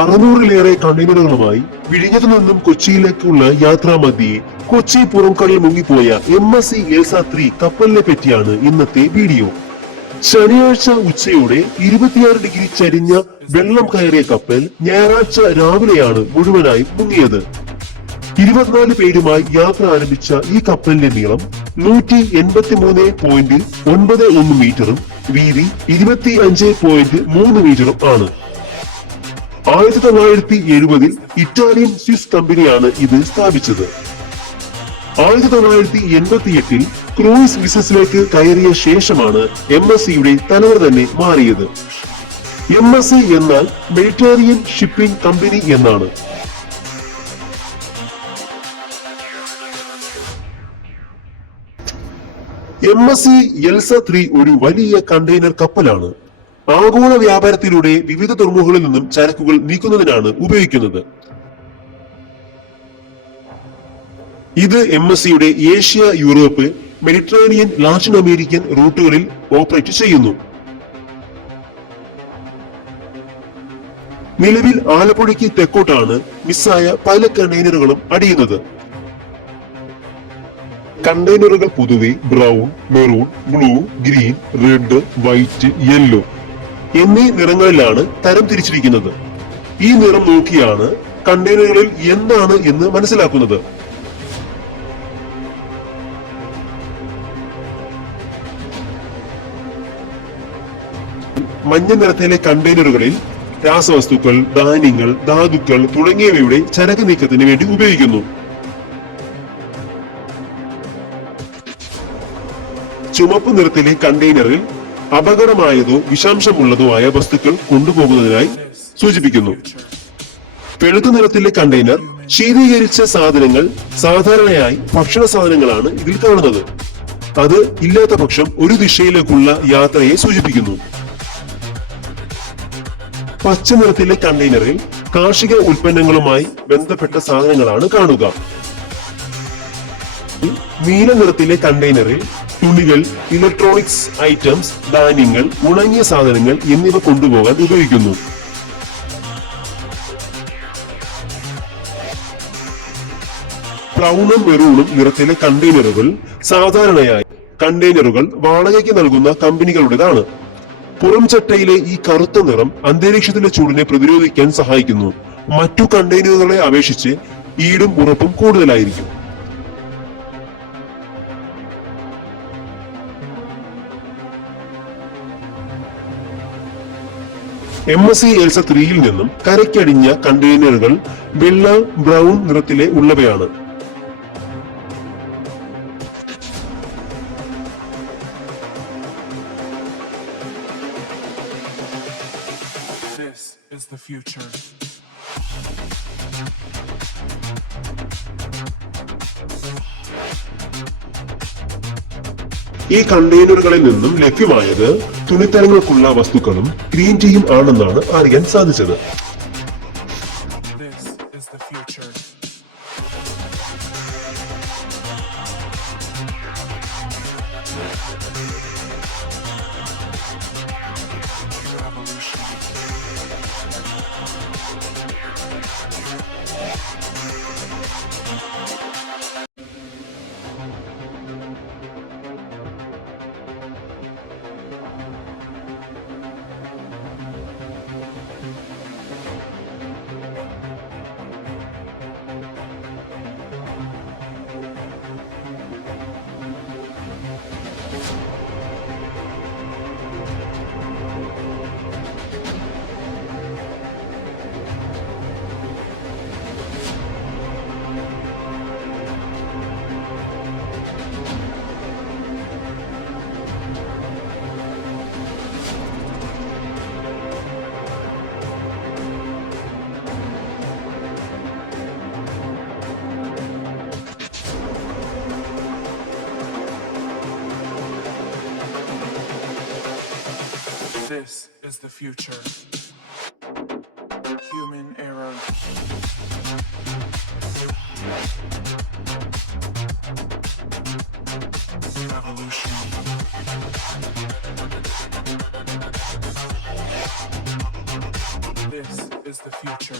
600-ലേറെ കണ്ടെയ്നറുകളുമായി വിഴിഞ്ഞത്തു നിന്നും കൊച്ചിയിലേക്കുള്ള യാത്രാമധ്യേ Kochi പുറംകടലിൽ മുങ്ങിപ്പോയ MSC Elsa 3 കപ്പലിനെ പറ്റിയാണ് ഇന്നത്തെ വീഡിയോ. ശനിയാഴ്ച ഉച്ചയോടെ 26 ഡിഗ്രി ചരിഞ്ഞ വെള്ളം കയറിയ കപ്പൽ ഞായറാഴ്ച രാവിലെയാണ് മുഴുവനായി മുങ്ങിയത്. 24 പേരുമായി യാത്ര ആരംഭിച്ച ഈ കപ്പലിന്റെ നീളം 183.91 മീറ്ററും വീതി 25.3 മീറ്ററും ആണ്. 1970-ൽ ഇറ്റാലിയൻ സ്വിസ് കമ്പനിയാണ് ഇത് സ്ഥാപിച്ചത്. 1988-ൽ ക്രൂയിസ് ബിസിനസ്സിലേക്ക് കയറിയ ശേഷമാണ് MSCയുടെ തലവർ തന്നെ മാറിയത്. MSC എന്നാൽ മെഡിറ്ററേനിയൻ ഷിപ്പിംഗ് കമ്പനി എന്നാണ്. MSC എൽസ 3 ഒരു വലിയ കണ്ടെയ്നർ കപ്പലാണ്. ആഗോള വ്യാപാരത്തിലൂടെ വിവിധ തുറമുഖങ്ങളിൽ നിന്നും ചരക്കുകൾ നീക്കുന്നതിനാണ് ഉപയോഗിക്കുന്നത്. ഇത് MSCയുടെ Asia, Europe, Mediterranean, Latin American റൂട്ടുകളിൽ ഓപ്പറേറ്റ് ചെയ്യുന്നു. നിലവിൽ ആലപ്പുഴയ്ക്ക് തെക്കോട്ടാണ് മിസ്സായ പല കണ്ടെയ്നറുകളും അടിയുന്നത്. കണ്ടെയ്നറുകൾ പൊതുവെ brown, maroon, blue, green, red, white, yellow എന്നീ നിറങ്ങളിലാണ് തരം തിരിച്ചിരിക്കുന്നത്. ഈ നിറം നോക്കിയാണ് കണ്ടെയ്നറുകളിൽ എന്താണ് എന്ന് മനസ്സിലാക്കുന്നത്. മഞ്ഞ നിറത്തിലെ കണ്ടെയ്നറുകളിൽ രാസവസ്തുക്കൾ, ധാന്യങ്ങൾ, ധാതുക്കൾ തുടങ്ങിയവയുടെ ചരക്ക് നീക്കത്തിന് വേണ്ടി ഉപയോഗിക്കുന്നു. ചുമപ്പ് നിറത്തിലെ കണ്ടെയ്നറിൽ അപകടമായതോ വിഷാംശമുള്ളതോ ആയ വസ്തുക്കൾ കൊണ്ടുപോകുന്നതിനായി സൂചിപ്പിക്കുന്നു. വെളുത്ത നിറത്തിലെ കണ്ടെയ്നർ ശീതീകരിച്ച സാധനങ്ങൾ, സാധാരണയായി ഭക്ഷണ സാധനങ്ങളാണ് ഇതിൽ കാണുന്നത്. അത് ഇല്ലാത്ത പക്ഷം ഒരു ദിശയിലേക്കുള്ള യാത്രയെ സൂചിപ്പിക്കുന്നു. പച്ച നിറത്തിലെ കണ്ടെയ്നറിൽ കാർഷിക ഉൽപ്പന്നങ്ങളുമായി ബന്ധപ്പെട്ട സാധനങ്ങളാണ് കാണുക. നീല നിറത്തിലെ കണ്ടെയ്നറിൽ തുണികൾ, ഇലക്ട്രോണിക്സ് ഐറ്റംസ്, ധാന്യങ്ങൾ, ഉണങ്ങിയ സാധനങ്ങൾ എന്നിവ കൊണ്ടുപോകാൻ ഉപയോഗിക്കുന്നു. ബ്രൗണും മെറൂണും നിറത്തിലെ കണ്ടെയ്നറുകൾ സാധാരണയായി കണ്ടെയ്നറുകൾ വാടകയ്ക്ക് നൽകുന്ന കമ്പനികളുടേതാണ്. പുറംചട്ടയിലെ ഈ കറുത്ത നിറം അന്തരീക്ഷത്തിലെ ചൂടിനെ പ്രതിരോധിക്കാൻ സഹായിക്കുന്നു. മറ്റു കണ്ടെയ്നറുകളെ അപേക്ഷിച്ച് ഈടും ഉറപ്പും കൂടുതലായിരിക്കും. MSC എൽസ 3-ൽ നിന്നും കരയ്ക്കടിഞ്ഞ കണ്ടെയ്നറുകൾ വെള്ള, ബ്രൗൺ നിറത്തിലെ ഉള്ളവയാണ്. This is the future. ഈ കണ്ടെയ്നറുകളിൽ നിന്നും ലഭ്യമായത് തുണിത്തരങ്ങൾക്കുള്ള വസ്തുക്കളും ഗ്രീൻ ടീയും ആണെന്നാണ് അറിയാൻ സാധിച്ചത്. This is the future. Revolution. This is the future. Human error. Revolution. revolution. This is the future.